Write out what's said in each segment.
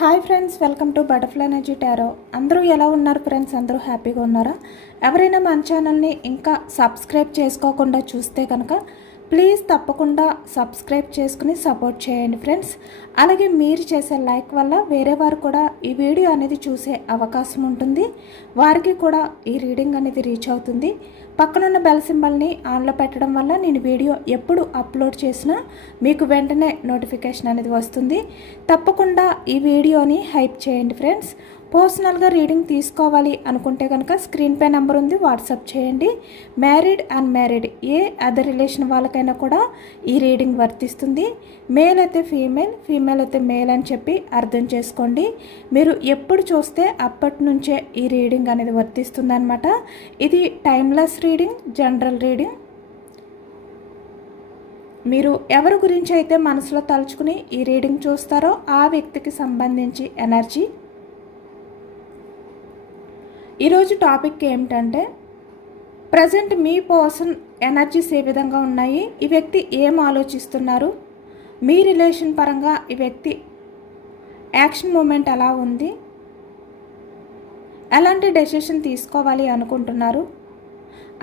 Hi friends, welcome to butterfly energy tarot. అందరూ ఎలా ఉన్నారు ఫ్రెండ్స్? అందరూ హ్యాపీగా ఉన్నారా? ఎవరైనా మన ఛానల్ని ఇంకా సబ్స్క్రైబ్ చేసుకోకుండా చూస్తే కనుక ప్లీజ్ తప్పకుండా సబ్స్క్రైబ్ చేసుకుని సపోర్ట్ చేయండి ఫ్రెండ్స్. అలాగే మీరు చేసే లైక్ వల్ల వేరే వారు కూడా ఈ వీడియో అనేది చూసే అవకాశం ఉంటుంది, వారికి కూడా ఈ రీడింగ్ అనేది రీచ్ అవుతుంది. పక్కనున్న బెల్ సింబల్ని ఆన్లో పెట్టడం వల్ల నేను వీడియో ఎప్పుడు అప్లోడ్ చేసినా మీకు వెంటనే నోటిఫికేషన్ అనేది వస్తుంది. తప్పకుండా ఈ వీడియోని హైప్ చేయండి ఫ్రెండ్స్. పర్సనల్గా రీడింగ్ తీసుకోవాలి అనుకుంటే కనుక స్క్రీన్పై నెంబర్ ఉంది, వాట్సాప్ చేయండి. మ్యారీడ్ అన్మ్యారీడ్ ఏ అదర్ రిలేషన్ వాళ్ళకైనా కూడా ఈ రీడింగ్ వర్తిస్తుంది. మేల్ అయితే ఫీమేల్, ఫీమేల్ అయితే మేల్ అని చెప్పి అర్థం చేసుకోండి. మీరు ఎప్పుడు చూస్తే అప్పటి నుంచే ఈ రీడింగ్ అనేది వర్తిస్తుంది అనమాట. ఇది టైమ్లెస్ రీడింగ్, జనరల్ రీడింగ్. మీరు ఎవరి గురించి అయితే మనసులో తలుచుకుని ఈ రీడింగ్ చూస్తారో ఆ వ్యక్తికి సంబంధించి ఎనర్జీ. ఈరోజు టాపిక్ ఏమిటంటే, ప్రజెంట్ మీ పర్సన్ ఎనర్జీస్ ఏ విధంగా ఉన్నాయి, ఈ వ్యక్తి ఏం ఆలోచిస్తున్నారు, మీ రిలేషన్ పరంగా ఈ వ్యక్తి యాక్షన్ మూమెంట్ ఎలా ఉంది, ఎలాంటి డెసిషన్ తీసుకోవాలి అనుకుంటున్నారు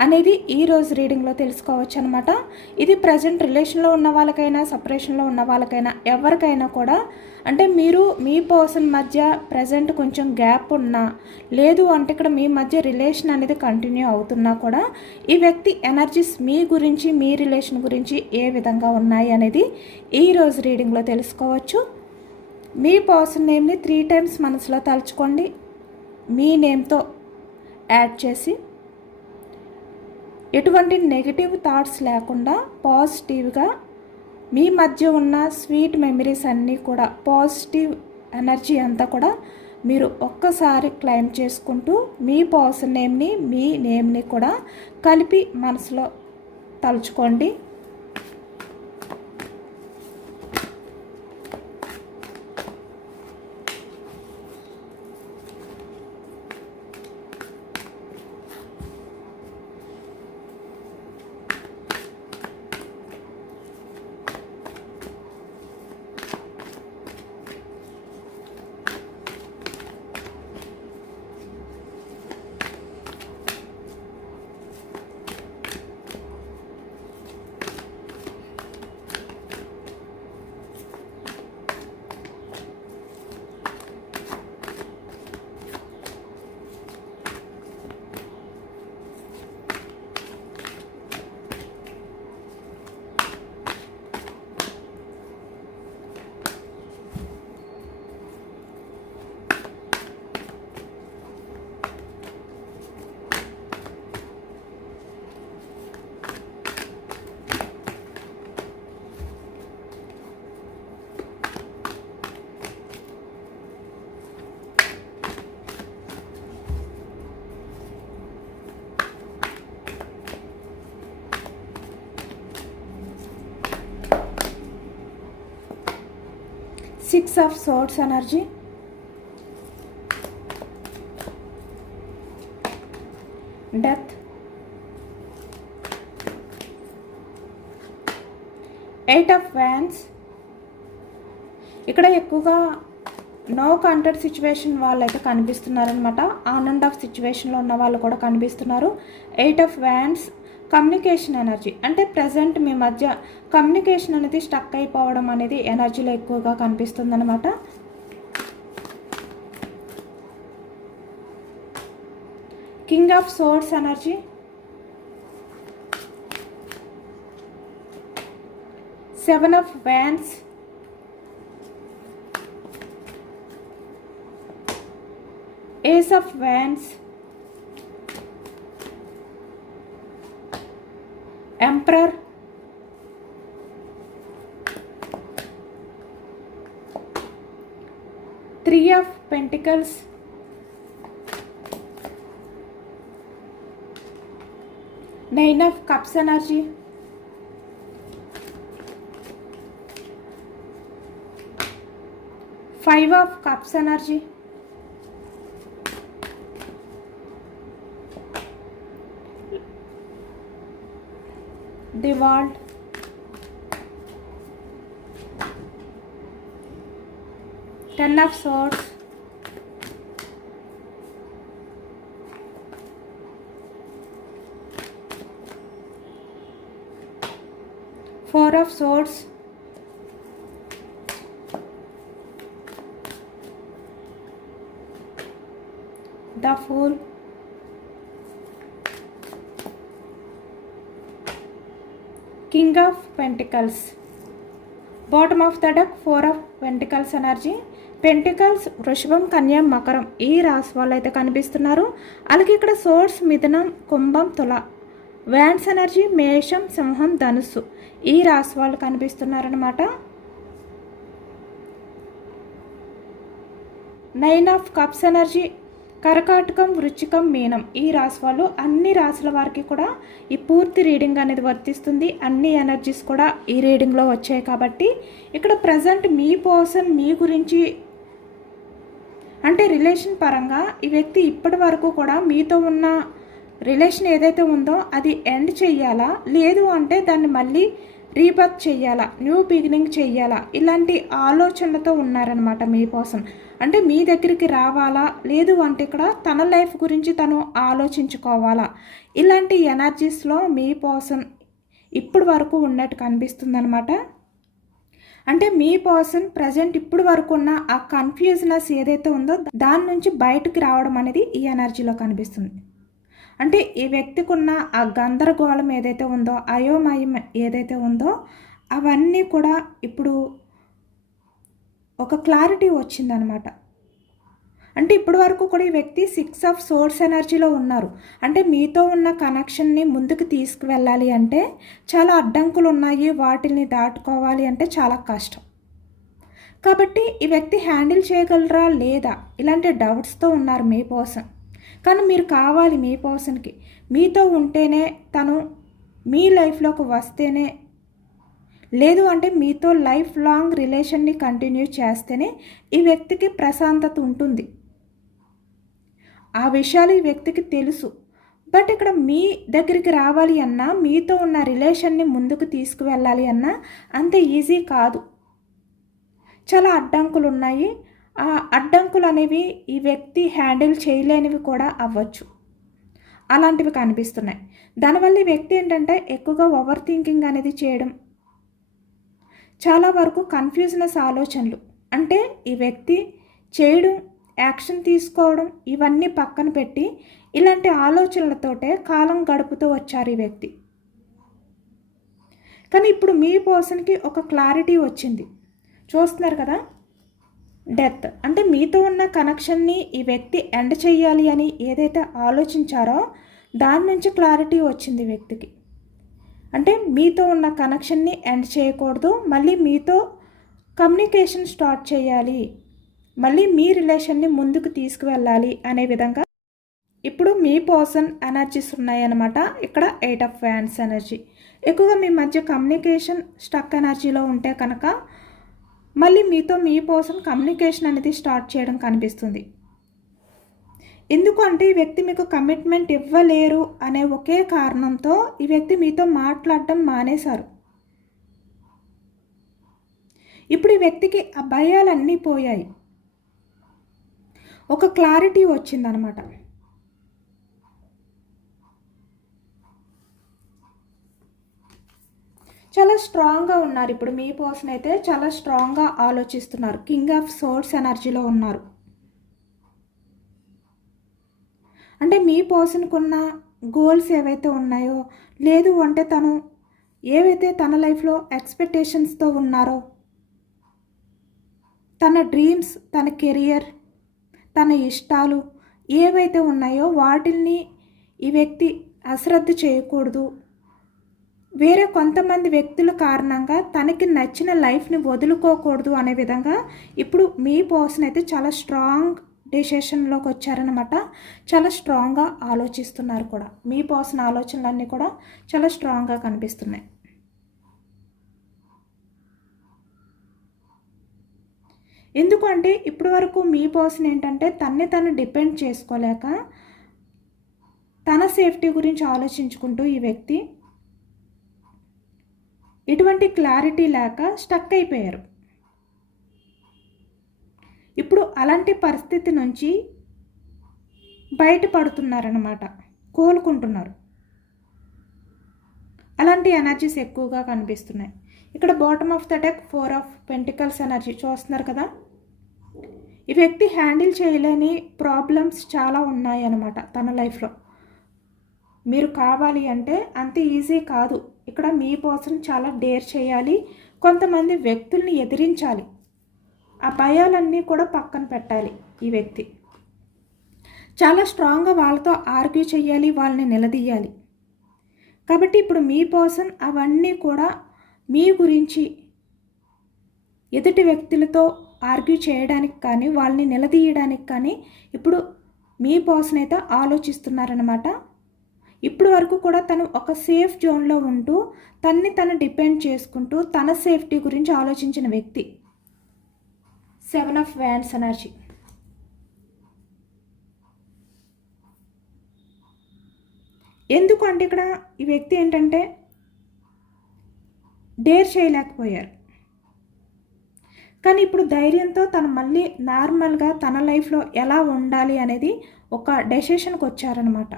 అనేది ఈరోజు రీడింగ్లో తెలుసుకోవచ్చు అనమాట. ఇది ప్రజెంట్ రిలేషన్లో ఉన్న వాళ్ళకైనా సపరేషన్లో ఉన్న వాళ్ళకైనా ఎవరికైనా కూడా, అంటే మీరు మీ పర్సన్ మధ్య ప్రజెంట్ కొంచెం గ్యాప్ ఉన్నా, లేదు అంటే ఇక్కడ మీ మధ్య రిలేషన్ అనేది కంటిన్యూ అవుతున్నా కూడా ఈ వ్యక్తి ఎనర్జీస్ మీ గురించి, మీ రిలేషన్ గురించి ఏ విధంగా ఉన్నాయి అనేది ఈరోజు రీడింగ్లో తెలుసుకోవచ్చు. మీ పర్సన్ నేమ్ని 3 times మనసులో తలుచుకోండి. మీ నేమ్తో యాడ్ చేసి ఎటువంటి నెగిటివ్ థాట్స్ లేకుండా పాజిటివ్గా మీ మధ్య ఉన్న స్వీట్ మెమరీస్ అన్నీ కూడా, పాజిటివ్ ఎనర్జీ అంతా కూడా మీరు ఒక్కసారి క్లైమ్ చేసుకుంటూ మీ పర్సన్ నేమ్ని, మీ నేమ్ని కూడా కలిపి మనసులో తలుచుకోండి. Six of Swords energy, Death, 8 of Wands. ఇక్కడ ఎక్కువగా నో కాంటాక్ట్ సిచ్యువేషన్ వాళ్ళు అయితే కనిపిస్తున్నారనమాట. ఆన్ అండ్ ఆఫ్ సిచ్యువేషన్లో ఉన్న వాళ్ళు కూడా కనిపిస్తున్నారు. 8 of Wands కమ్యూనికేషన్ ఎనర్జీ, అంటే ప్రజెంట్ మీ మధ్య కమ్యూనికేషన్ అనేది స్టక్ అయిపోవడం అనేది ఎనర్జీలో ఎక్కువగా కనిపిస్తుంది అనమాట. King of swords energy, seven of wands, ace of wands, Emperor, Three of Pentacles, Nine of Cups energy, Five of Cups energy, the World, ten of swords, four of swords, the fool, king of pentacles. Bottom of the deck four of pentacles energy. Pentacles వృషభం, కన్యా, మకరం ఈ రాశి వాళ్ళు అయితే కనిపిస్తున్నారు. అలాగే ఇక్కడ source మిథునం, కుంభం, తుల. వ్యాన్స్ ఎనర్జీ మేషం, సింహం, ధనుస్సు ఈ రాశి వాళ్ళు కనిపిస్తున్నారనమాట. నైన్ ఆఫ్ కప్స్ ఎనర్జీ కర్కాటకం, వృచ్చికం, మీనం ఈ రాశి వాళ్ళు. అన్ని రాశుల వారికి కూడా ఈ పూర్తి రీడింగ్ అనేది వర్తిస్తుంది. అన్ని ఎనర్జీస్ కూడా ఈ రీడింగ్లో వచ్చాయి కాబట్టి ఇక్కడ ప్రజెంట్ మీ పర్సన్ మీ గురించి అంటే రిలేషన్ పరంగా ఈ వ్యక్తి ఇప్పటి వరకు కూడా మీతో ఉన్న రిలేషన్ ఏదైతే ఉందో అది ఎండ్ చెయ్యాలా, లేదు అంటే దాన్ని మళ్ళీ రీబర్త్ చెయ్యాలా, న్యూ బిగినింగ్ చెయ్యాలా, ఇలాంటి ఆలోచనలతో ఉన్నారనమాట మీ పర్సన్. అంటే మీ దగ్గరికి రావాలా, లేదు అంటే ఇక్కడ తన లైఫ్ గురించి తను ఆలోచించుకోవాలా, ఇలాంటి ఎనర్జీస్లో మీ పర్సన్ ఇప్పుడు వరకు ఉన్నట్టు కనిపిస్తుంది అనమాట. అంటే మీ పర్సన్ ప్రజెంట్ ఇప్పుడు వరకు ఉన్న ఆ కన్ఫ్యూజనెస్ ఏదైతే ఉందో దాని నుంచి బయటకు రావడం అనేది ఈ ఎనర్జీలో కనిపిస్తుంది. అంటే ఈ వ్యక్తికి ఉన్న ఆ గందరగోళం ఏదైతే ఉందో, అయోమయం ఏదైతే ఉందో అవన్నీ కూడా ఇప్పుడు ఒక క్లారిటీ వచ్చిందనమాట. అంటే ఇప్పటి వరకు కూడా ఈ వ్యక్తి సిక్స్ ఆఫ్ సోర్స్ ఎనర్జీలో ఉన్నారు. అంటే మీతో ఉన్న కనెక్షన్ని ముందుకు తీసుకువెళ్ళాలి అంటే చాలా అడ్డంకులు ఉన్నాయి, వాటిని దాటుకోవాలి అంటే చాలా కష్టం. కాబట్టి ఈ వ్యక్తి హ్యాండిల్ చేయగలరా లేదా ఇలాంటి డౌట్స్తో ఉన్నారు మీ పర్సన్. కానీ మీరు కావాలి మీ పర్సన్కి, మీతో ఉంటేనే తను మీ లైఫ్లోకి వస్తేనే, లేదు అంటే మీతో లైఫ్ లాంగ్ రిలేషన్ని కంటిన్యూ చేస్తేనే ఈ వ్యక్తికి ప్రశాంతత ఉంటుంది. ఆ విషయాలు ఈ వ్యక్తికి తెలుసు. బట్ ఇక్కడ మీ దగ్గరికి రావాలి అన్నా, మీతో ఉన్న రిలేషన్ని ముందుకు తీసుకువెళ్ళాలి అన్నా అంత ఈజీ కాదు. చాలా అడ్డంకులు ఉన్నాయి. ఆ అడ్డంకులు అనేవి ఈ వ్యక్తి హ్యాండిల్ చేయలేనివి కూడా అవ్వచ్చు. అలాంటివి కనిపిస్తున్నాయి. దానివల్ల ఈ వ్యక్తి ఏంటంటే ఎక్కువగా ఓవర్ థింకింగ్ అనేది చేయడం, చాలా వరకు కన్ఫ్యూజనెస్ ఆలోచనలు, అంటే ఈ వ్యక్తి చేయడం, యాక్షన్ తీసుకోవడం ఇవన్నీ పక్కన పెట్టి ఇలాంటి ఆలోచనలతోటే కాలం గడుపుతూ వచ్చారు ఈ వ్యక్తి. కానీ ఇప్పుడు మీ పర్సన్కి ఒక క్లారిటీ వచ్చింది. చూస్తున్నారు కదా, డెత్. అంటే మీతో ఉన్న కనెక్షన్ని ఈ వ్యక్తి ఎండ్ చేయాలి అని ఏదైతే ఆలోచించారో దాని నుంచి క్లారిటీ వచ్చింది వ్యక్తికి. అంటే మీతో ఉన్న కనెక్షన్ని ఎండ్ చేయకూడదు, మళ్ళీ మీతో కమ్యూనికేషన్ స్టార్ట్ చేయాలి, మళ్ళీ మీ రిలేషన్ని ముందుకు తీసుకువెళ్ళాలి అనే విధంగా ఇప్పుడు మీ పర్సన్ ఎనర్జీస్ ఉన్నాయన్నమాట. ఇక్కడ ఎయిట్ ఆఫ్ వ్యాండ్స్ ఎనర్జీ. ఎక్కువగా మీ మధ్య కమ్యూనికేషన్ స్టక్ ఎనర్జీలో ఉంటే కనుక మళ్ళీ మీతో మీ పర్సన్ కమ్యూనికేషన్ అనేది స్టార్ట్ చేయడం కనిపిస్తుంది. ఎందుకు అంటే ఈ వ్యక్తి మీకు కమిట్మెంట్ ఇవ్వలేరు అనే ఒకే కారణంతో ఈ వ్యక్తి మీతో మాట్లాడడం మానేశారు. ఇప్పుడు ఈ వ్యక్తికి ఆ భయాలన్నీ పోయాయి, ఒక క్లారిటీ వచ్చిందనమాట. చాలా స్ట్రాంగ్గా ఉన్నారు. ఇప్పుడు మీ పర్సన్ అయితే చాలా స్ట్రాంగ్గా ఆలోచిస్తున్నారు. కింగ్ ఆఫ్ సోర్డ్స్ ఎనర్జీలో ఉన్నారు. అంటే మీ పర్సన్కు ఉన్న గోల్స్ ఏవైతే ఉన్నాయో, లేదు అంటే తను ఏవైతే తన లైఫ్లో ఎక్స్పెక్టేషన్స్తో ఉన్నారో, తన డ్రీమ్స్, తన కెరియర్, తన ఇష్టాలు ఏవైతే ఉన్నాయో వాటిల్ని ఈ వ్యక్తి అశ్రద్ధ చేయకూడదు. వేరే కొంతమంది వ్యక్తుల కారణంగా తనకి నచ్చిన లైఫ్ని వదులుకోకూడదు అనే విధంగా ఇప్పుడు మీ పర్సన్ అయితే చాలా స్ట్రాంగ్ డెసిషన్లోకి వచ్చారనమాట. చాలా స్ట్రాంగ్గా ఆలోచిస్తున్నారు కూడా. మీ పర్సన్ ఆలోచనలన్నీ కూడా చాలా స్ట్రాంగ్గా కనిపిస్తున్నాయి. ఎందుకంటే ఇప్పటి వరకు మీ పర్సన్ ఏంటంటే తన్ని తను డిపెండ్ చేసుకోలేక తన సేఫ్టీ గురించి ఆలోచించుకుంటూ ఈ వ్యక్తి ఎటువంటి క్లారిటీ లేక స్టక్ అయిపోయారు. ఇప్పుడు అలాంటి పరిస్థితి నుంచి బయటపడుతున్నారన్నమాట, కోలుకుంటున్నారు. అలాంటి ఎనర్జీస్ ఎక్కువగా కనిపిస్తున్నాయి. ఇక్కడ bottom of the deck 4 of pentacles energy చూస్తున్నారు కదా. ఈ వ్యక్తి హ్యాండిల్ చేయలేని ప్రాబ్లమ్స్ చాలా ఉన్నాయి అన్నమాట తన లైఫ్లో. మీరు కావాలి అంటే అంత ఈజీ కాదు. ఇక్కడ మీ పర్సన్ చాలా డేర్ చేయాలి, కొంతమంది వ్యక్తుల్ని ఎదిరించాలి, ఆ భయాలన్నీ కూడా పక్కన పెట్టాలి. ఈ వ్యక్తి చాలా స్ట్రాంగ్గా వాళ్ళతో ఆర్గ్యూ చేయాలి, వాళ్ళని నిలదీయాలి. కాబట్టి ఇప్పుడు మీ పర్సన్ అవన్నీ కూడా మీ గురించి ఎదుటి వ్యక్తులతో ఆర్గ్యూ చేయడానికి కానీ వాళ్ళని నిలదీయడానికి కానీ ఇప్పుడు మీ పర్సన్ అయితే ఆలోచిస్తున్నారనమాట. ఇప్పుడు వరకు కూడా తను ఒక సేఫ్ జోన్లో ఉంటూ తను డిపెండ్ చేసుకుంటూ తన సేఫ్టీ గురించి ఆలోచించిన వ్యక్తి. 7 ఆఫ్ వ్యాండ్స్ ఎనర్జీ. ఎందుకు అంటే ఇక్కడ ఈ వ్యక్తి ఏంటంటే డేర్ చేయలేకపోయారు, కానీ ఇప్పుడు ధైర్యంతో తను మళ్ళీ నార్మల్గా తన లైఫ్లో ఎలా ఉండాలి అనేది ఒక డెసిషన్కి వచ్చారనమాట.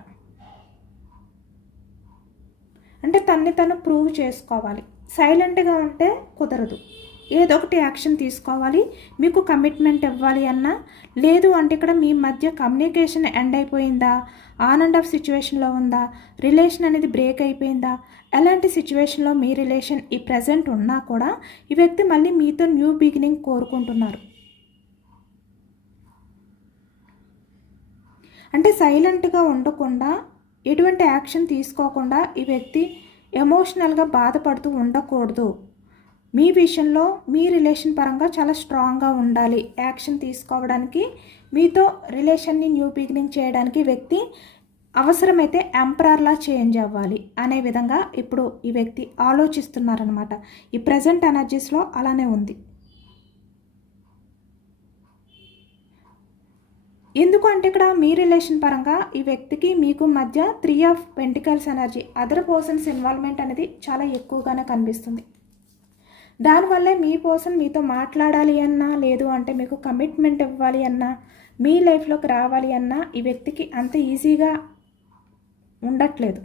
అంటే తను ప్రూవ్ చేసుకోవాలి. సైలెంట్గా ఉంటే కుదరదు, ఏదో ఒకటి యాక్షన్ తీసుకోవాలి. మీకు కమిట్మెంట్ ఇవ్వాలి అన్నా, లేదు అంటే ఇక్కడ మీ మధ్య కమ్యూనికేషన్ ఎండ్ అయిపోయిందా, ఆన్ అండ్ ఆఫ్ సిచ్యువేషన్లో ఉందా, రిలేషన్ అనేది బ్రేక్ అయిపోయిందా, ఎలాంటి సిచ్యువేషన్లో మీ రిలేషన్ ఈ ప్రజెంట్ ఉన్నా కూడా ఈ వ్యక్తి మళ్ళీ మీతో న్యూ బిగినింగ్ కోరుకుంటున్నారు. అంటే సైలెంట్గా ఉండకుండా, ఎటువంటి యాక్షన్ తీసుకోకుండా ఈ వ్యక్తి ఎమోషనల్గా బాధపడుతూ ఉండకూడదు. మీ విషయంలో మీ రిలేషన్ పరంగా చాలా స్ట్రాంగ్గా ఉండాలి. యాక్షన్ తీసుకోవడానికి, మీతో రిలేషన్ని న్యూ బిగినింగ్ చేయడానికి వ్యక్తి అవసరమైతే ఎంపరర్లా చేంజ్ అవ్వాలి అనే విధంగా ఇప్పుడు ఈ వ్యక్తి ఆలోచిస్తున్నారనమాట. ఈ ప్రజెంట్ ఎనర్జీస్లో అలానే ఉంది. ఎందుకు అంటే ఇక్కడ మీ రిలేషన్ పరంగా ఈ వ్యక్తికి మీకు మధ్య 3 of pentacles energy, other persons involvement అనేది చాలా ఎక్కువగానే కనిపిస్తుంది. దానివల్లే మీ పర్సన్ మీతో మాట్లాడాలి అన్నా, లేదు అంటే మీకు కమిట్మెంట్ ఇవ్వాలి అన్నా, మీ లైఫ్లోకి రావాలి అన్నా ఈ వ్యక్తికి అంత ఈజీగా ఉండట్లేదు.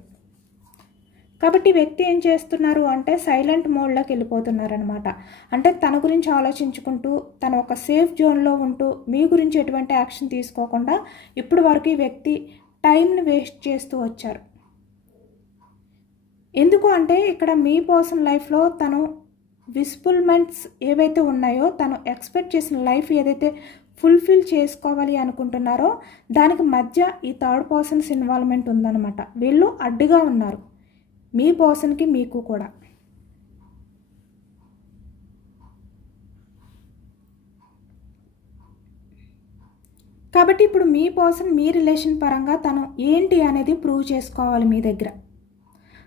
కాబట్టి వ్యక్తి ఏం చేస్తున్నారు అంటే సైలెంట్ మోడ్లోకి వెళ్ళిపోతున్నారనమాట. అంటే తన గురించి ఆలోచించుకుంటూ తను ఒక సేఫ్ జోన్లో ఉంటూ మీ గురించి ఎటువంటి యాక్షన్ తీసుకోకుండా ఇప్పుడు వరకు ఈ వ్యక్తి టైంని వేస్ట్ చేస్తూ వచ్చారు. ఎందుకు అంటే ఇక్కడ మీ పర్సన్ లైఫ్లో తను విస్ఫుల్మెంట్స్ ఏవైతే ఉన్నాయో, తను ఎక్స్పెక్ట్ చేసిన లైఫ్ ఏదైతే ఫుల్ఫిల్ చేసుకోవాలి అనుకుంటున్నారో దానికి మధ్య ఈ థర్డ్ పర్సన్స్ ఇన్వాల్వ్మెంట్ ఉందన్నమాట. వీళ్ళు అడ్డుగా ఉన్నారు మీ పర్సన్కి, మీకు కూడా. కాబట్టి ఇప్పుడు మీ పర్సన్ మీ రిలేషన్ పరంగా తను ఏంటి అనేది ప్రూవ్ చేసుకోవాలి మీ దగ్గర.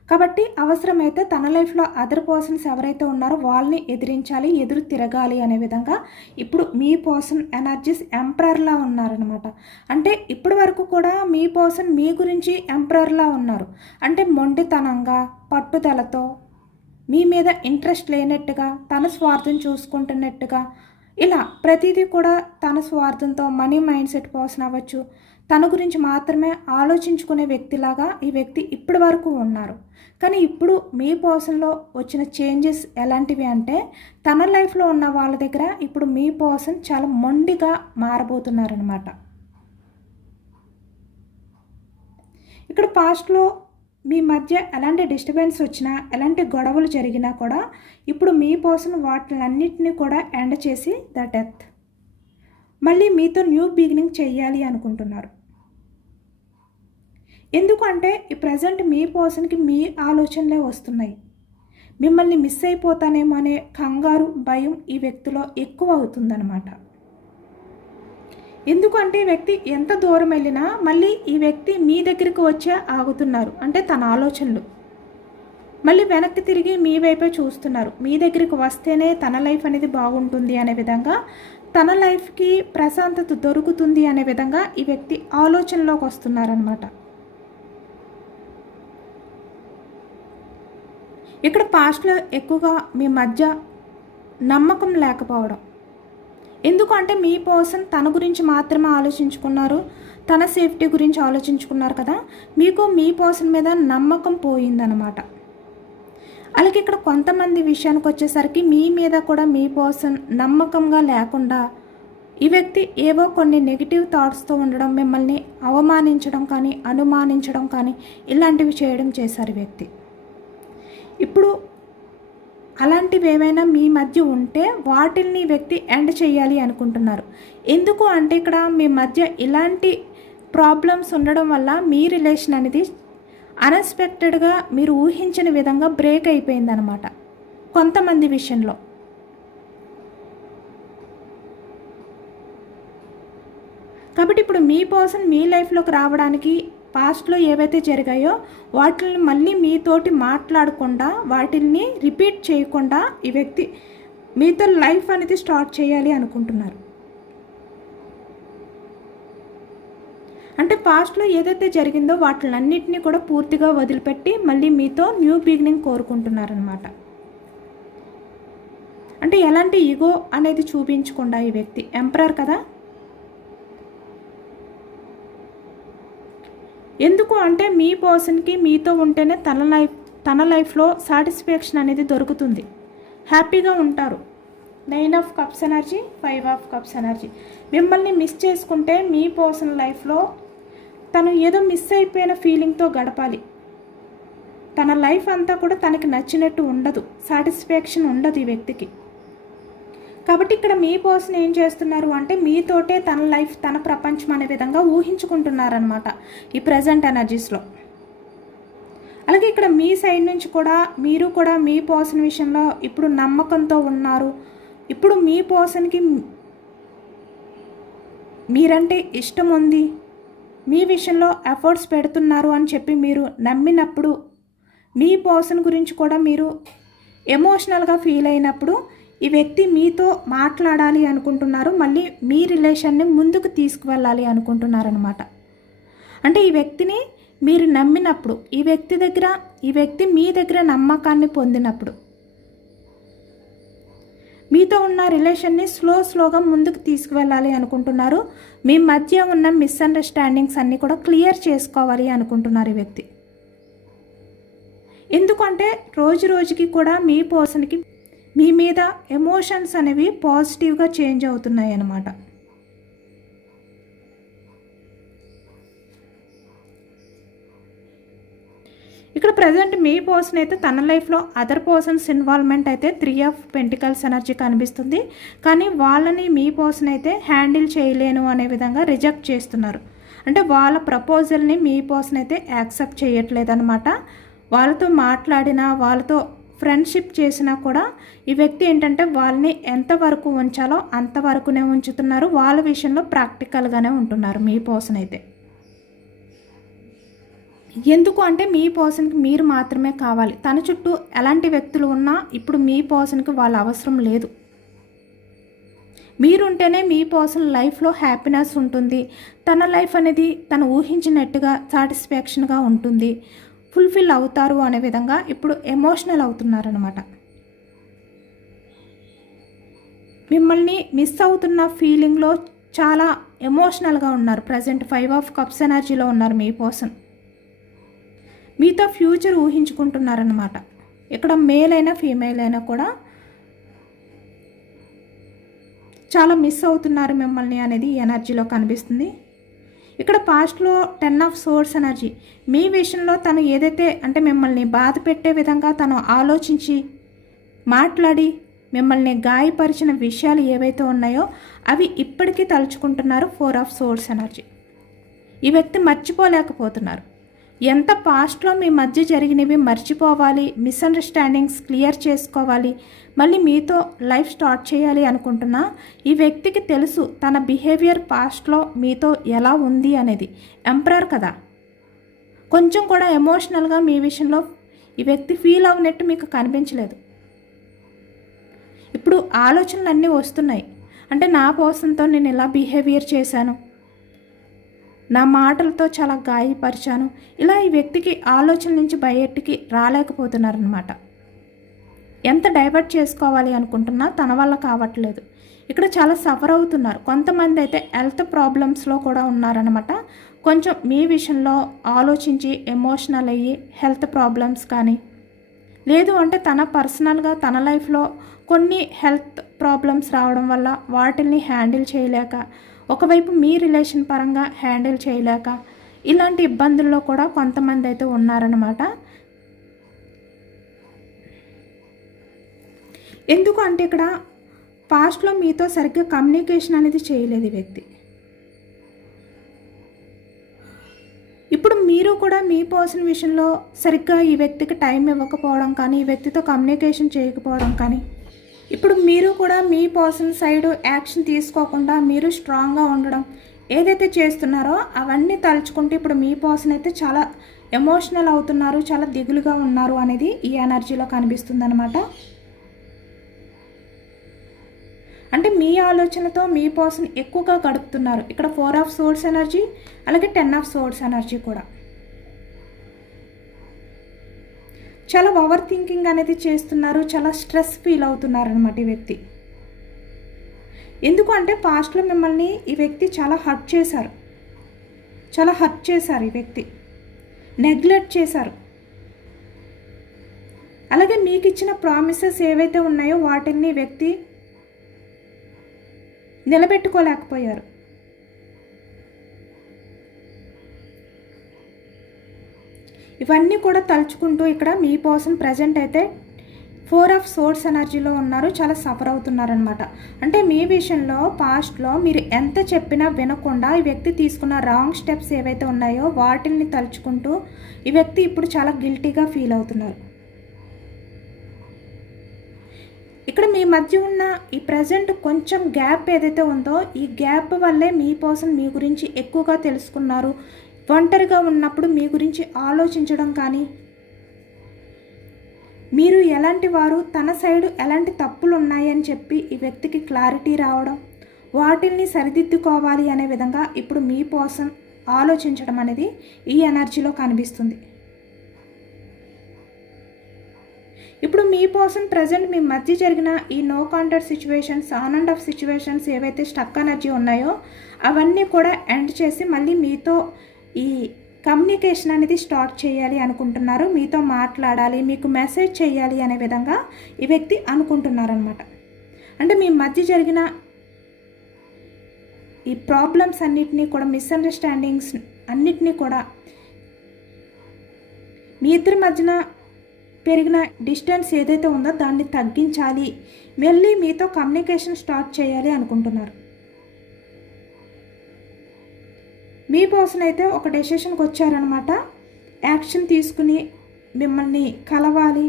కాబట్టి అవసరమైతే తన లైఫ్లో అదర్ పర్సన్స్ ఎవరైతే ఉన్నారో వాళ్ళని ఎదిరించాలి, ఎదురు తిరగాలి అనే విధంగా ఇప్పుడు మీ పర్సన్ ఎనర్జీస్ ఎంపరర్లా ఉన్నారనమాట. అంటే ఇప్పటి వరకు కూడా మీ పర్సన్ మీ గురించి ఎంపరర్లా ఉన్నారు. అంటే మొండితనంగా, పట్టుదలతో, మీ మీద ఇంట్రెస్ట్ లేనట్టుగా, తన స్వార్థం చూసుకుంటున్నట్టుగా, ఇలా ప్రతిదీ కూడా తన స్వార్థంతో, మనీ మైండ్ సెట్ పర్సన్ అవ్వచ్చు, తన గురించి మాత్రమే ఆలోచించుకునే వ్యక్తిలాగా ఈ వ్యక్తి ఇప్పటి వరకు ఉన్నారు. కానీ ఇప్పుడు మీ పర్సన్లో వచ్చిన చేంజెస్ ఎలాంటివి అంటే తన లైఫ్లో ఉన్న వాళ్ళ దగ్గర ఇప్పుడు మీ పర్సన్ చాలా మొండిగా మారబోతున్నారనమాట. ఇక్కడ పాస్ట్లో మీ మధ్య ఎలాంటి డిస్టర్బెన్స్ వచ్చినా, ఎలాంటి గొడవలు జరిగినా కూడా ఇప్పుడు మీ పర్సన్ వాటిలన్నింటినీ కూడా ఎండ్ చేసి ద డెత్ మళ్ళీ మీతో న్యూ బిగినింగ్ చెయ్యాలి అనుకుంటున్నారు. ఎందుకంటే ఈ ప్రజెంట్ మీ పర్సన్కి మీ ఆలోచనలే వస్తున్నాయి. మిమ్మల్ని మిస్ అయిపోతానేమో అనే కంగారు, భయం ఈ వ్యక్తిలో ఎక్కువ అవుతుందన్నమాట. ఎందుకంటే ఈ వ్యక్తి ఎంత దూరం వెళ్ళినా మళ్ళీ ఈ వ్యక్తి మీ దగ్గరికి వచ్చే ఆగుతున్నారు. అంటే తన ఆలోచనలు మళ్ళీ వెనక్కి తిరిగి మీ వైపే చూస్తున్నారు. మీ దగ్గరికి వస్తేనే తన లైఫ్ అనేది బాగుంటుంది అనే విధంగా, తన లైఫ్కి ప్రశాంతత దొరుకుతుంది అనే విధంగా ఈ వ్యక్తి ఆలోచనలోకి వస్తున్నారనమాట. ఇక్కడ పాస్ట్లో ఎక్కువగా మీ మధ్య నమ్మకం లేకపోవడం, ఎందుకు అంటే మీ పర్సన్ తన గురించి మాత్రమే ఆలోచించుకున్నారు, తన సేఫ్టీ గురించి ఆలోచించుకున్నారు కదా, మీకు మీ పర్సన్ మీద నమ్మకం పోయిందనమాట. అలాగే ఇక్కడ కొంతమంది విషయానికి వచ్చేసరికి మీ మీద కూడా మీ పర్సన్ నమ్మకంగా లేకుండా ఈ వ్యక్తి ఏవో కొన్ని నెగిటివ్ థాట్స్తో ఉండడం, మిమ్మల్ని అవమానించడం కానీ అనుమానించడం కానీ ఇలాంటివి చేయడం చేశారు వ్యక్తి. ఇప్పుడు అలాంటివి ఏమైనా మీ మధ్య ఉంటే వాటిని వ్యక్తి ఎండ్ చేయాలి అనుకుంటున్నారు. ఎందుకు అంటే ఇక్కడ మీ మధ్య ఇలాంటి ప్రాబ్లమ్స్ ఉండడం వల్ల మీ రిలేషన్ అనేది అన్ఎక్స్పెక్టెడ్గా మీరు ఊహించిన విధంగా బ్రేక్ అయిపోయిందనమాట కొంతమంది విషయంలో. కాబట్టి ఇప్పుడు మీ పర్సన్ మీ లైఫ్లోకి రావడానికి పాస్ట్లో ఏవైతే జరిగాయో వాటిని మళ్ళీ మీతోటి మాట్లాడకుండా, వాటిని రిపీట్ చేయకుండా ఈ వ్యక్తి మీతో లైఫ్ అనేది స్టార్ట్ చేయాలి అనుకుంటున్నారు. అంటే పాస్ట్లో ఏదైతే జరిగిందో వాటిలన్నిటినీ కూడా పూర్తిగా వదిలిపెట్టి మళ్ళీ మీతో న్యూ బిగినింగ్ కోరుకుంటున్నారనమాట. అంటే ఎలాంటి ఈగో అనేది చూపించకుండా ఈ వ్యక్తి ఎంపరర్ కదా. ఎందుకు అంటే మీ పర్సన్కి మీతో ఉంటేనే తన లైఫ్లో సాటిస్ఫాక్షన్ అనేది దొరుకుతుంది, హ్యాపీగా ఉంటారు. 9 of cups energy, 5 of cups energy. మిమ్మల్ని మిస్ చేసుకుంటే మీ పర్సన్ లైఫ్లో తను ఏదో మిస్ అయిపోయిన ఫీలింగ్తో గడపాలి. తన లైఫ్ అంతా కూడా తనకి నచ్చినట్టు ఉండదు, సాటిస్ఫాక్షన్ ఉండదు ఈ వ్యక్తికి. కాబట్టి ఇక్కడ మీ పర్సన్ ఏం చేస్తున్నారు అంటే మీతోటే తన లైఫ్, తన ప్రపంచం అనే విధంగా ఊహించుకుంటున్నారనమాట ఈ ప్రజెంట్ ఎనర్జీస్లో. అలాగే ఇక్కడ మీ సైడ్ నుంచి కూడా మీరు కూడా మీ పర్సన్ విషయంలో ఇప్పుడు నమ్మకంతో ఉన్నారు. ఇప్పుడు మీ పర్సన్కి మీరంటే ఇష్టం ఉంది, మీ విషయంలో ఎఫర్ట్స్ పెడుతున్నారు అని చెప్పి మీరు నమ్మినప్పుడు, మీ పర్సన్ గురించి కూడా మీరు ఎమోషనల్గా ఫీల్ అయినప్పుడు ఈ వ్యక్తి మీతో మాట్లాడాలి అనుకుంటున్నారు, మళ్ళీ మీ రిలేషన్ని ముందుకు తీసుకువెళ్ళాలి అనుకుంటున్నారనమాట. అంటే ఈ వ్యక్తిని మీరు నమ్మినప్పుడు, ఈ వ్యక్తి మీ దగ్గర నమ్మకాన్ని పొందినప్పుడు మీతో ఉన్న రిలేషన్ని స్లోగా ముందుకు తీసుకువెళ్ళాలి అనుకుంటున్నారు. మీ మధ్య ఉన్న మిస్అండర్స్టాండింగ్స్ అన్నీ కూడా క్లియర్ చేసుకోవాలి అనుకుంటున్నారు ఈ వ్యక్తి. ఎందుకంటే రోజుకి కూడా మీ పర్సన్కి మీ మీద ఎమోషన్స్ అనేవి పాజిటివ్గా చేంజ్ అవుతున్నాయి అన్నమాట. ఇక్కడ ప్రజెంట్ మీ పర్సన్ అయితే తన లైఫ్లో అదర్ పర్సన్స్ ఇన్వాల్వ్మెంట్ అయితే 3 ఆఫ్ పెంటికల్స్ ఎనర్జీ కనిపిస్తుంది. కానీ వాళ్ళని మీ పర్సన్ అయితే హ్యాండిల్ చేయలేను అనే విధంగా రిజెక్ట్ చేస్తున్నారు. అంటే వాళ్ళ ప్రపోజల్ని మీ పర్సన్ అయితే యాక్సెప్ట్ చేయట్లేదన్నమాట. వాళ్ళతో మాట్లాడినా, వాళ్ళతో ఫ్రెండ్షిప్ చేసినా కూడా ఈ వ్యక్తి ఏంటంటే వాళ్ళని ఎంతవరకు ఉంచాలో అంతవరకునే ఉంచుతున్నారు. వాళ్ళ విషయంలో ప్రాక్టికల్గానే ఉంటున్నారు మీ పర్సన్ అయితే. ఎందుకు అంటే మీ పర్సన్కి మీరు మాత్రమే కావాలి. తన చుట్టూ ఎలాంటి వ్యక్తులు ఉన్నా ఇప్పుడు మీ పర్సన్కి వాళ్ళ అవసరం లేదు. మీరుంటేనే మీ పర్సన్ లైఫ్లో హ్యాపీనెస్ ఉంటుంది. తన లైఫ్ అనేది తను ఊహించినట్టుగా సాటిస్ఫాక్షన్గా ఉంటుంది, ఫుల్ఫిల్ అవుతారు అనే విధంగా ఇప్పుడు ఎమోషనల్ అవుతున్నారనమాట. మిమ్మల్ని మిస్ అవుతున్న ఫీలింగ్లో చాలా ఎమోషనల్గా ఉన్నారు. ప్రజెంట్ 5 ఆఫ్ కప్స్ ఎనర్జీలో ఉన్నారు మీ పర్సన్. మీతో ఫ్యూచర్ ఊహించుకుంటున్నారన్నమాట. ఇక్కడ మేల్ అయినా ఫీమేల్ అయినా కూడా చాలా మిస్ అవుతున్నారు మిమ్మల్ని అనేది ఎనర్జీలో కనిపిస్తుంది. ఇక్కడ పాస్ట్లో 10 ఆఫ్ సోర్స్ ఎనర్జీ. మీ విషయంలో తను ఏదైతే అంటే మిమ్మల్ని బాధ పెట్టే విధంగా తను ఆలోచించి మాట్లాడి మిమ్మల్ని గాయపరిచిన విషయాలు ఏవైతే ఉన్నాయో అవి ఇప్పటికీ తలుచుకుంటున్నారు. 4 ఆఫ్ సోర్స్ ఎనర్జీ. ఈ వ్యక్తి మర్చిపోలేకపోతున్నారు. ఎంత పాస్ట్లో మీ మధ్య జరిగినవి మర్చిపోవాలి, మిస్అండర్స్టాండింగ్స్ క్లియర్ చేసుకోవాలి, మళ్ళీ మీతో లైఫ్ స్టార్ట్ చేయాలి అనుకుంటున్నా ఈ వ్యక్తికి తెలుసు తన బిహేవియర్ పాస్ట్లో మీతో ఎలా ఉంది అనేది. ఎంపరర్ కదా, కొంచెం కూడా ఎమోషనల్గా మీ విషయంలో ఈ వ్యక్తి ఫీల్ అవునట్టు మీకు కనిపించలేదు. ఇప్పుడు ఆలోచనలు అన్నీ వస్తున్నాయి. అంటే నా పర్సన్తో నేను ఎలా బిహేవియర్ చేశాను, నా మాటలతో చాలా గాయపరిచాను, ఇలా ఈ వ్యక్తికి ఆలోచన నుంచి బయటికి రాలేకపోతున్నారనమాట. ఎంత డైవర్ట్ చేసుకోవాలి అనుకుంటున్నా తన వల్ల కావట్లేదు. ఇక్కడ చాలా సఫర్ అవుతున్నారు. కొంతమంది అయితే హెల్త్ ప్రాబ్లమ్స్లో కూడా ఉన్నారనమాట. కొంచెం మీ విషయంలో ఆలోచించి ఎమోషనల్ అయ్యి హెల్త్ ప్రాబ్లమ్స్ కానీ, లేదు అంటే తన పర్సనల్గా తన లైఫ్లో కొన్ని హెల్త్ ప్రాబ్లమ్స్ రావడం వల్ల వాటిని హ్యాండిల్ చేయలేక, ఒకవైపు మీ రిలేషన్ పరంగా హ్యాండిల్ చేయలేక, ఇలాంటి ఇబ్బందుల్లో కూడా కొంతమంది అయితే ఉన్నారనమాట. ఎందుకు అంటే ఇక్కడ పాస్ట్లో మీతో సరిగ్గా కమ్యూనికేషన్ అనేది చేయలేదు ఈ వ్యక్తి. ఇప్పుడు మీరు కూడా మీ పర్సన్ విషయంలో సరిగ్గా ఈ వ్యక్తికి టైం ఇవ్వకపోవడం కానీ, ఈ వ్యక్తితో కమ్యూనికేషన్ చేయకపోవడం కానీ, ఇప్పుడు మీరు కూడా మీ పర్సన్ సైడ్ యాక్షన్ తీసుకోకుండా మీరు స్ట్రాంగ్గా ఉండడం ఏదైతే చేస్తున్నారో అవన్నీ తలుచుకుంటే ఇప్పుడు మీ పర్సన్ అయితే చాలా ఎమోషనల్ అవుతున్నారు, చాలా దిగులుగా ఉన్నారు అనేది ఈ ఎనర్జీలో కనిపిస్తుంది అనమాట. అంటే మీ ఆలోచనతో మీ పర్సన్ ఎక్కువగా గడుపుతున్నారు. ఇక్కడ 4 ఆఫ్ సోర్డ్స్ ఎనర్జీ, అలాగే 10 ఆఫ్ సోర్డ్స్ ఎనర్జీ కూడా. చాలా ఓవర్ థింకింగ్ అనేది చేస్తున్నారు, చాలా స్ట్రెస్ ఫీల్ అవుతున్నారు అనమాట ఈ వ్యక్తి. ఎందుకు అంటే పాస్ట్లో మిమ్మల్ని ఈ వ్యక్తి చాలా హర్ట్ చేశారు ఈ వ్యక్తి, నెగ్లెక్ట్ చేశారు. అలాగే మీకు ఇచ్చిన ప్రామిసెస్ ఏవైతే ఉన్నాయో వాటిని ఈ వ్యక్తి నిలబెట్టుకోలేకపోయారు. ఇవన్నీ కూడా తలుచుకుంటూ ఇక్కడ మీ పర్సన్ ప్రజెంట్ అయితే 4 ఆఫ్ సోర్డ్స్ ఎనర్జీలో ఉన్నారు, చాలా సఫర్ అవుతున్నారనమాట. అంటే మీ విషయంలో పాస్ట్లో మీరు ఎంత చెప్పినా వినకుండా ఈ వ్యక్తి తీసుకున్న రాంగ్ స్టెప్స్ ఏవైతే ఉన్నాయో వాటిని తలుచుకుంటూ ఈ వ్యక్తి ఇప్పుడు చాలా గిల్టీగా ఫీల్ అవుతున్నారు. ఇక్కడ మీ మధ్య ఉన్న ఈ ప్రజెంట్ కొంచెం గ్యాప్ ఏదైతే ఉందో ఈ గ్యాప్ వల్లే మీ పర్సన్ మీ గురించి ఎక్కువగా తెలుసుకున్నారు. ఒంటరిగా ఉన్నప్పుడు మీ గురించి ఆలోచించడం కానీ, మీరు ఎలాంటి వారు, తన సైడు ఎలాంటి తప్పులు ఉన్నాయని చెప్పి ఈ వ్యక్తికి క్లారిటీ రావడం, వాటిల్ని సరిదిద్దుకోవాలి అనే విధంగా ఇప్పుడు మీ పర్సన్ ఆలోచించడం అనేది ఈ ఎనర్జీలో కనిపిస్తుంది. ఇప్పుడు మీ పర్సన్ ప్రజెంట్ మీ మధ్య జరిగిన ఈ no contact situations, on and off situations ఏవైతే స్టక్ ఎనర్జీ ఉన్నాయో అవన్నీ కూడా ఎండ్ చేసి మళ్ళీ మీతో ఈ కమ్యూనికేషన్ అనేది స్టార్ట్ చేయాలి అనుకుంటున్నారు. మీతో మాట్లాడాలి, మీకు మెసేజ్ చేయాలి అనే విధంగా ఈ వ్యక్తి అనుకుంటున్నారనమాట. అంటే మీ మధ్య జరిగిన ఈ ప్రాబ్లమ్స్ అన్నిటినీ కూడా, మిస్అండర్స్టాండింగ్స్ అన్నిటినీ కూడా, మీ ఇద్దరి మధ్యన పెరిగిన డిస్టెన్స్ ఏదైతే ఉందో దాన్ని తగ్గించాలి, మళ్ళీ మీతో కమ్యూనికేషన్ స్టార్ట్ చేయాలి అనుకుంటున్నారు. మీ పర్సన్ అయితే ఒక డెసిషన్కి వచ్చారనమాట. యాక్షన్ తీసుకుని మిమ్మల్ని కలవాలి,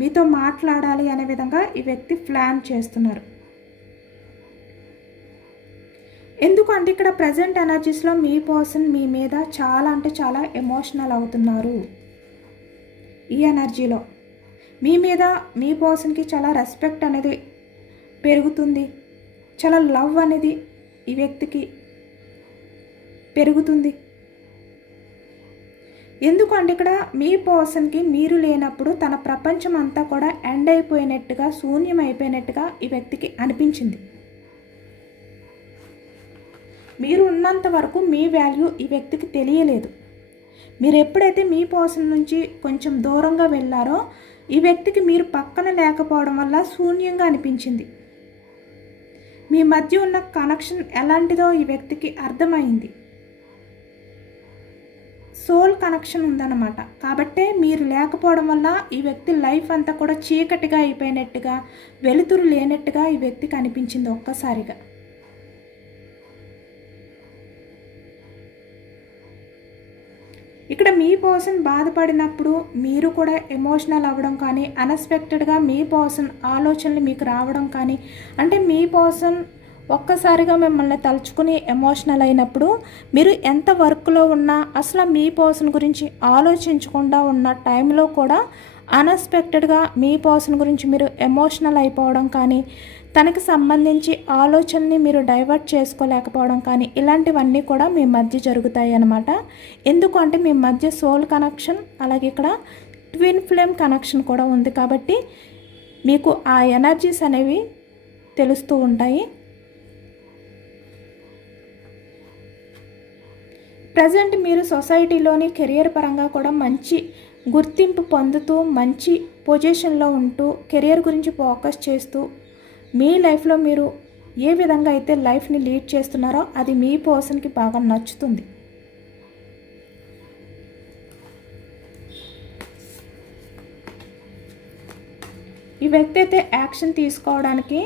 మీతో మాట్లాడాలి అనే విధంగా ఈ వ్యక్తి ప్లాన్ చేస్తున్నారు. ఎందుకంటే ఇక్కడ ప్రజెంట్ ఎనర్జీస్లో మీ పర్సన్ మీ మీద చాలా అంటే చాలా ఎమోషనల్ అవుతున్నారు. ఈ ఎనర్జీలో మీ మీద మీ పర్సన్కి చాలా రెస్పెక్ట్ అనేది పెరుగుతుంది, చాలా లవ్ అనేది ఈ వ్యక్తికి పెరుగుతుంది. ఎందుకంటే ఇక్కడ మీ పర్సన్కి మీరు లేనప్పుడు తన ప్రపంచం అంతా కూడా ఎండ్ అయిపోయినట్టుగా, శూన్యం అయిపోయినట్టుగా ఈ వ్యక్తికి అనిపించింది. మీరు ఉన్నంత వరకు మీ వాల్యూ ఈ వ్యక్తికి తెలియలేదు. మీరు ఎప్పుడైతే మీ పర్సన్ నుంచి కొంచెం దూరంగా వెళ్ళారో ఈ వ్యక్తికి మీరు పక్కన లేకపోవడం వల్ల శూన్యంగా అనిపించింది. మీ మధ్య ఉన్న కనెక్షన్ ఎలాంటిదో ఈ వ్యక్తికి అర్థమైంది. సోల్ కనెక్షన్ ఉందన్నమాట. కాబట్టే మీరు లేకపోవడం వల్ల ఈ వ్యక్తి లైఫ్ అంతా కూడా చీకటిగా అయిపోయినట్టుగా, వెలుతురు లేనట్టుగా ఈ వ్యక్తికి అనిపించింది ఒక్కసారిగా. ఇక్కడ మీ పర్సన్ బాధపడినప్పుడు మీరు కూడా ఎమోషనల్ అవ్వడం కానీ, అన్ఎక్స్పెక్టెడ్గా మీ పర్సన్ ఆలోచనలు మీకు రావడం కానీ, అంటే మీ పర్సన్ ఒక్కసారిగా మిమ్మల్ని తలుచుకుని ఎమోషనల్ అయినప్పుడు మీరు ఎంత వర్క్లో ఉన్నా అసలు మీ పర్సన్ గురించి ఆలోచించకుండా ఉన్న టైంలో కూడా అన్ఎక్స్పెక్టెడ్గా మీ పర్సన్ గురించి మీరు ఎమోషనల్ అయిపోవడం కానీ, తనకి సంబంధించి ఆలోచనని మీరు డైవర్ట్ చేసుకోలేకపోవడం కానీ, ఇలాంటివన్నీ కూడా మీ మధ్య జరుగుతాయి అన్నమాట. ఎందుకంటే మీ మధ్య సోల్ కనెక్షన్, అలాగే ఇక్కడ ట్విన్ ఫ్లేమ్ కనెక్షన్ కూడా ఉంది. కాబట్టి మీకు ఆ ఎనర్జీస్ అనేవి తెలుస్తూ ఉంటాయి. ప్రజెంట్ మీరు సొసైటీలోని కెరియర్ పరంగా కూడా మంచి గుర్తింపు పొందుతూ మంచి పొజిషన్లో ఉంటూ కెరియర్ గురించి ఫోకస్ చేస్తూ మీ లైఫ్లో మీరు ఏ విధంగా అయితే లైఫ్ని లీడ్ చేస్తున్నారో అది మీ పర్సన్కి బాగా నచ్చుతుంది. ఈ వ్యక్తి అయితే యాక్షన్ తీసుకోవడానికి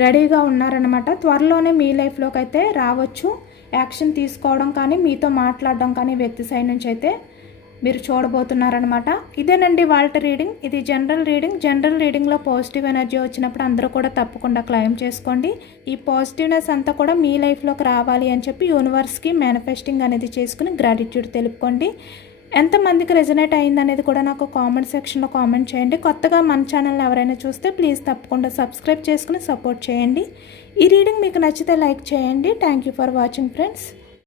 రెడీగా ఉన్నారనమాట. త్వరలోనే మీ లైఫ్లోకి అయితే రావచ్చు. యాక్షన్ తీసుకోవడం కానీ మీతో మాట్లాడడం కానీ వ్యక్తి సైడ్ నుంచి అయితే మీరు చూడబోతున్నారనమాట. ఇదేనండి వాళ్ళ రీడింగ్. ఇది జనరల్ రీడింగ్. జనరల్ రీడింగ్లో పాజిటివ్ ఎనర్జీ వచ్చినప్పుడు అందరూ కూడా తప్పకుండా క్లెయిమ్ చేసుకోండి. ఈ పాజిటివ్నెస్ అంతా కూడా మీ లైఫ్లోకి రావాలి అని చెప్పి యూనివర్స్కి మేనిఫెస్టింగ్ అనేది చేసుకుని గ్రాటిట్యూడ్ తెలుపుకోండి. ఎంతమందికి రెజనేట్ అయింది అనేది కూడా నాకు కామెంట్ సెక్షన్లో కామెంట్ చేయండి. కొత్తగా మన ఛానల్ని ఎవరైనా చూస్తే ప్లీజ్ తప్పకుండా సబ్స్క్రైబ్ చేసుకుని సపోర్ట్ చేయండి. ఈ రీడింగ్ మీకు నచ్చితే లైక్ చేయండి. Thank you for watching friends.